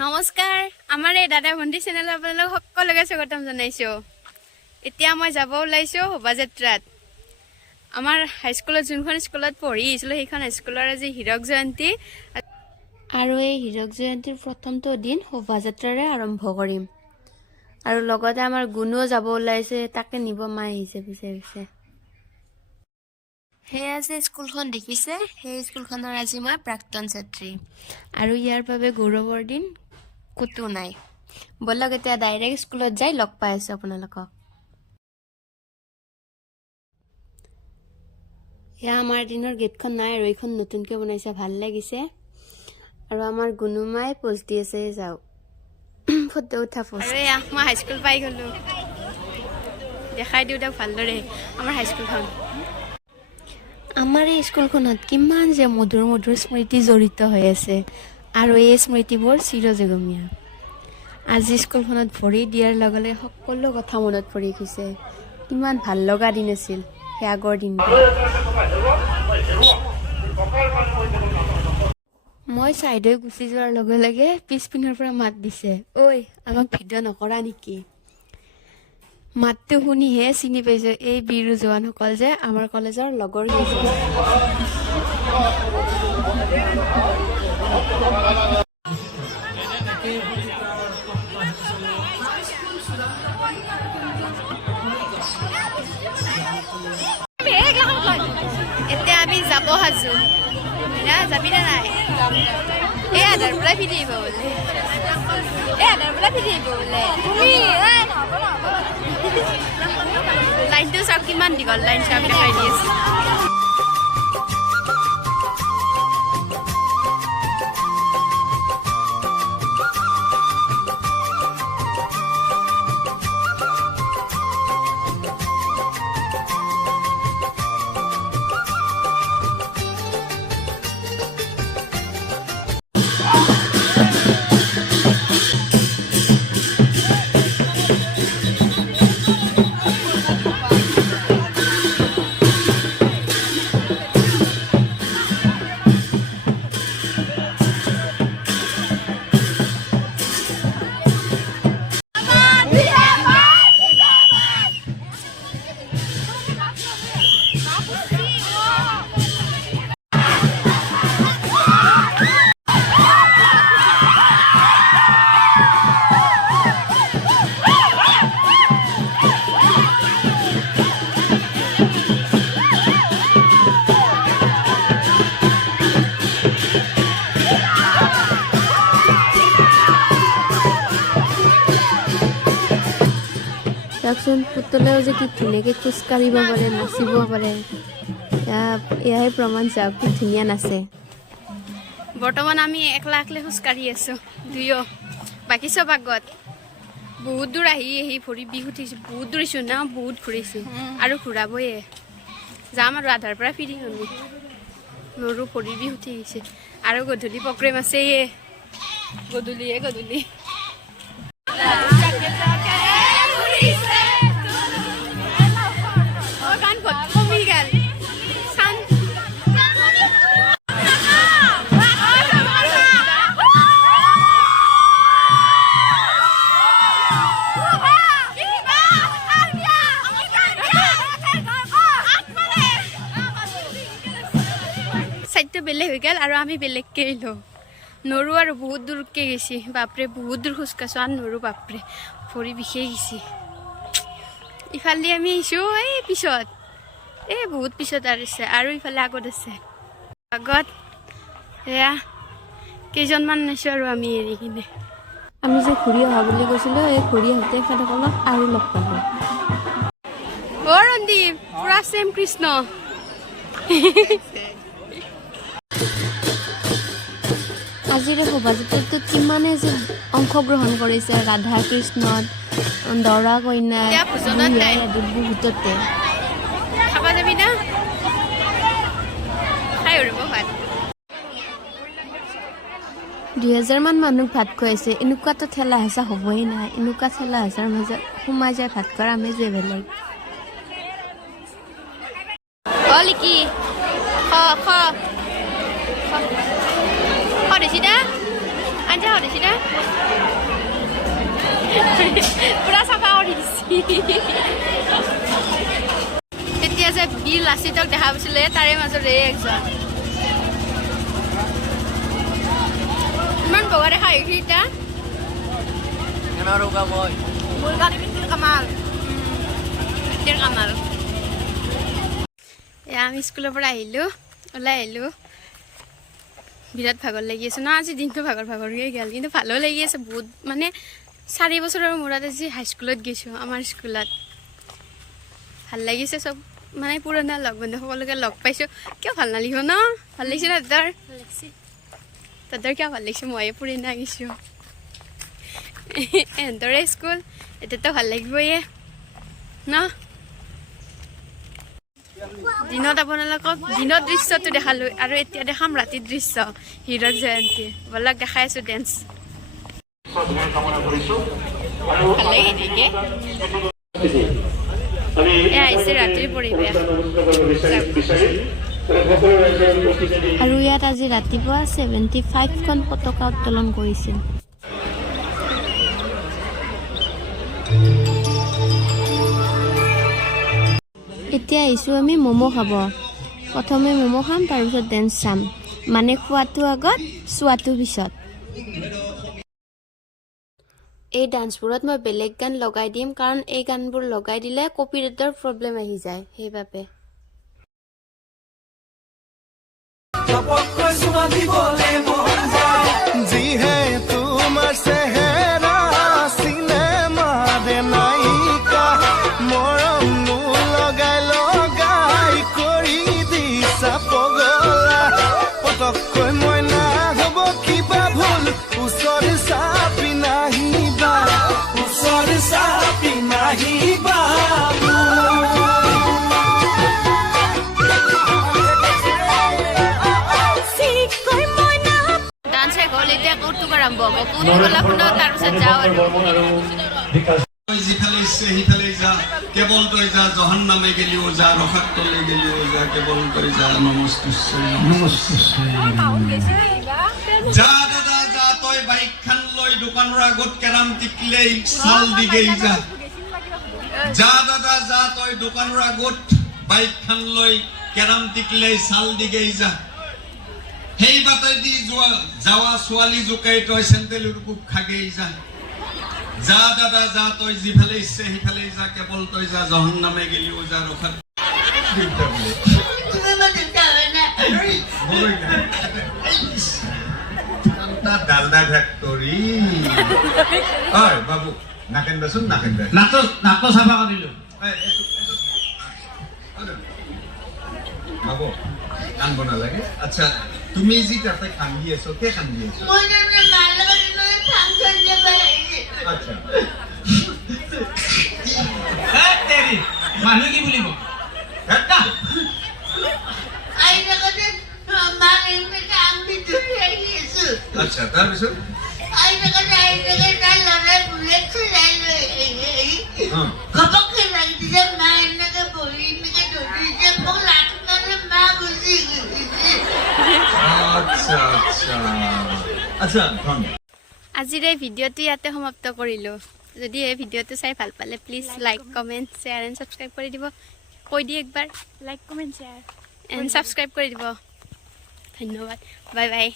নমস্কাৰ আমাৰ এই দাদা ভণ্টি চেনেল আপোনালোক সকলোকে স্বাগতম জনাইছো। এতিয়া মই যাব ওলাইছো শোভাযাত্ৰাত। আমাৰ হাইস্কুলত যোনখন স্কুলত পঢ়ি আহিছিলো সেইখন হাইস্কুলৰ আজি হীৰক জয়ন্তী আৰু এই হীৰক জয়ন্তীৰ প্ৰথমটো দিন শোভাযাত্ৰাৰে আৰম্ভ কৰিম। আৰু লগতে আমাৰ গুণো যাব ওলাইছে, তাকে নিব মাই আহিছে পিছে পিছে। সেয়া যে স্কুলখন দেখিছে, সেই স্কুলখনৰ আজি মই প্ৰাক্তন ছাত্ৰী আৰু ইয়াৰ বাবে গৌৰৱৰ দিন কতো নাই। বলক এতিয়া ডাইৰেক্ট স্কুলত যাই লগ পাই আছো আপোনালোকক। এয়া আমাৰ দিনৰ গেটখন নাই আৰু এইখন নতুনকৈ বনাইছে, ভাল লাগিছে। আৰু আমাৰ গুণুমাই পোষ্ট দি আছে, যাওক ফটো উঠা পোষ্ট। আৰু এয়া মই হাইস্কুল পাই গলো, দেখাই দিওঁ তাক ভালদৰে আমাৰ হাইস্কুলখন। আমাৰ এই স্কুলখনত কিমান যে মধুৰ মধুৰ স্মৃতি জড়িত হৈ আছে আৰু এই স্মৃতিবোৰ চিৰযুগমীয়া। আজি স্কুলখনত ভৰি দিয়াৰ লগে লগে সকলো কথা মনত পৰি গৈছে। কিমান ভাল লগা দিন আছিল সেই আগৰ দিনবোৰ। মই চাইডে গুচি যোৱাৰ লগে লগে পিছপিনৰ পৰা মাত দিছে, ঐ আমাক ভিডিঅ' নকৰা নেকি? মাতটো শুনিহে চিনি পাইছো এই বিৰু জোৱানসকল যে আমাৰ কলেজৰ লগৰ কেইজন। এতিয়া আমি যাব সাজু না, যাবি না নাই? এই আধাৰ পৰা ফিৰি আহিব বোলে, এই আধাৰ পৰা ফিৰি আহিব বোলে। লাইনটো চাওক কিমান দীঘল, লাইন চাওক দেখাই দি আছে। চাওকচোন পুতলেও যে কি ধুনীয়াকৈ খোজকাঢ়িব পাৰে, নাচিব পাৰে। এয়াই প্ৰমাণ, চাওক কি ধুনীয়া নাচে। বৰ্তমান আমি একলা একলা খোজকাঢ়ি আছো দুয়ো, বাকী চব আগত। বহুত দূৰ আহি আহি ভৰি বিষ উঠিছো, বহুত দৌৰিছো না, বহুত ঘূৰিছো আৰু ঘূৰাবয়ে। যাম আৰু আধাৰ পৰা ফিৰি আমি নৰো, ভৰি বিষ উঠি গৈছে। আৰু গধূলি প্ৰগ্ৰেম আছে, গধূলিয়ে গধূলি। চাইডটো বেলেগ হৈ গ'ল আৰু আমি বেলেগকে আহিলো। নৰো আৰু বহুত দূৰকে গেছি, বাপৰে বহুত দূৰ খোজ কাঢ়ছো আৰু নৰো, বাপৰে ভৰি বিষাই গেছি। ইফালে আমি আহিছো এই পিছত, বহুত পিছত আছে আৰু ইফালে আগত আছে। আগত এয়া কেইজনমান আছো আৰু আমি এৰি কিনে। আমি যে ঘূৰি অহা বুলি কৈছিলো, এই ঘূৰি আহোঁতে খেলখনত আৰু লগ পালো। অ ৰন্দীপ, পুৰা চেম কৃষ্ণ। আজিৰ শোভাযাত্ৰাটোত কিমানে যে অংশগ্ৰহণ কৰিছে, ৰাধা কৃষ্ণত, দৰা কইনা, বহুততে। খাবা যাবি না? খাই উৰিব ভাত। 2000 মান মানুহ ভাত খুৱাইছে। এনেকুৱাতো ঠেলা হেঁচা হ'বই নাই, এনেকুৱা ঠেলা হেঁচাৰ মাজত সোমাই যায় ভাত খোৱাৰ আমেজে বেলেগ। লিকি খ খ খ দিছি না? আঞ্জা হৰিছি না পুৰা চাফা কৰিছি তেতিয়া যে বীৰ লাচিতক দেখা পাইছিলে তাৰে মাজৰে একজন ইমান বগা দেখা আহিছে এতিয়া আমি স্কুলৰ পৰা আহিলোঁ ওলাই আহিলোঁ বিৰাট ভাগৰ লাগি আছে ন আজি দিনটো ভাগৰকৈ গ'ল কিন্তু ভালো লাগি আছে বহুত মানে 4 বছৰৰ মূৰত আজি হাইস্কুলত গৈছোঁ আমাৰ স্কুলত ভাল লাগিছে চব মানে পুৰণা লগ বন্ধু সকলোকে লগ পাইছোঁ কিয় ভাল নালাগিব ন ভাল লাগিছে তাদের কিয় ভাল লাগিছে ময়ে পুৰণা গৈছোঁ এহেঁতৰে স্কুল এতিয়াতো ভাল লাগিবই ন দিনত আপোনালোকক দিনৰ দৃশ্যটো দেখালোঁ আৰু এতিয়া দেখাম ৰাতিৰ দৃশ্য হীৰক জয়ন্তী বলক দেখাই আছোঁ ডেন্স ভাল লাগে এনেকৈ আহিছে ৰাতিৰ পৰিৱেশ আৰু ইয়াত আজি ৰাতিপুৱা 75খন পতাকা উত্তোলন কৰিছিল এতিয়া আহিছোঁ আমি ম'ম' খাব প্ৰথমে ম'ম' খাম তাৰপিছত ডেন্স চাম মানে খোৱাটো আগত চোৱাটো পিছত এই ডান্সবোৰত মই বেলেগ গান লগাই দিম কাৰণ এই গানবোৰ লগাই দিলে কপিৰাইটৰ প্ৰব্লেম আহি যায় সেইবাবে যিফালে ইচ্ছে সিফালে যা কেৱল তই যা জহান্নামে গেলিও যা ৰসাতলে গেলিও যা কেৱল তই যা নমস্তুস্যৈ যা দাদা যা তই বাইকখান লৈ দোকানৰ আগত কেৰাম টিকলেই চাল দিগেই যা যা দাদা যা তই দোকানৰ আগত বাইকখান লৈ কেৰাম টিকলেই চাল দিগেই যা সেই বাটেদি যাৱা ছোৱালী জোকাই তই চেণ্ডেলৰ কোব খাগেই যা যা দাদা যা তই যিফালে ইচ্ছে সিফালে যা কেৱল তই যা জহান্নামে গেলিও যা ৰখাত ডালদা ফেক্টৰী হয় বাবু নাকেন্দাচোন নাকেন্দা নাক চাফা কৰিলো বাবু কান্দিব নালাগে আচ্ছা তুমি যি তাতে কান্দি আছো কে কান্দি আছো আচ্ছা মানুহ কি বুলিব আচ্ছা তাৰপিছত আজিৰ এই ভিডিঅ'টো ইয়াতে সমাপ্ত কৰিলোঁ যদি এই ভিডিঅ'টো চাই ভাল পালে please like comment share and subscribe কৰি দিব কৈ দিয়ে একবাৰ like comment share and subscribe কৰি দিব ধন্যবাদ বাই বাই